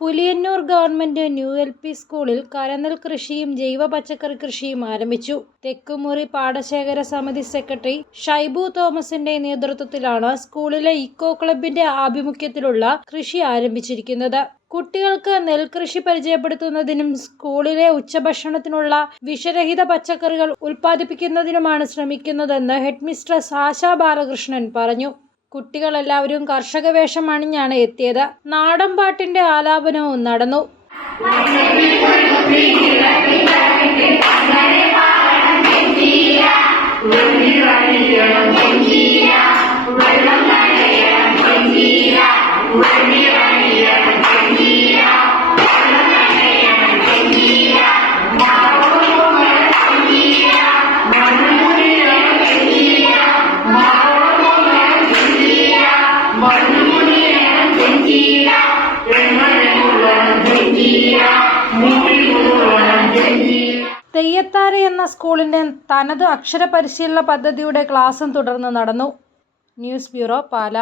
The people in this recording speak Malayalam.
Puliyannoor government new L P സ്കൂളിൽ കരനെൽ കൃഷിയും ജൈവ പച്ചക്കറി കൃഷിയും ആരംഭിച്ചു. തെക്കുമുറി പാടശേഖര സമിതി സെക്രട്ടറി ഷൈബു തോമസിന്റെ നേതൃത്വത്തിലാണ് സ്കൂളിലെ ഇക്കോ ക്ലബിന്റെ ആഭിമുഖ്യത്തിലുള്ള കൃഷി ആരംഭിച്ചിരിക്കുന്നത്. കുട്ടികൾക്ക് നെൽകൃഷി പരിചയപ്പെടുത്തുന്നതിനും സ്കൂളിലെ ഉച്ചഭക്ഷണത്തിനുള്ള വിഷരഹിത പച്ചക്കറികൾ ഉൽപ്പാദിപ്പിക്കുന്നതിനുമാണ് ശ്രമിക്കുന്നതെന്ന് ഹെഡ്മിസ്ട്രസ് ആശാ ബാലകൃഷ്ണൻ പറഞ്ഞു. കുട്ടികളെല്ലാവരും കർഷക വേഷം അണിഞ്ഞാണ് എത്തിയത്. നാടൻ പാട്ടിന്റെ ആലാപനവും നടന്നു. തെയ്യത്താര എന്ന സ്കൂളിന്റെ തനത് അക്ഷര പരിശീലന പദ്ധതിയുടെ ക്ലാസും തുടർന്ന് നടന്നു. News bureau Pala.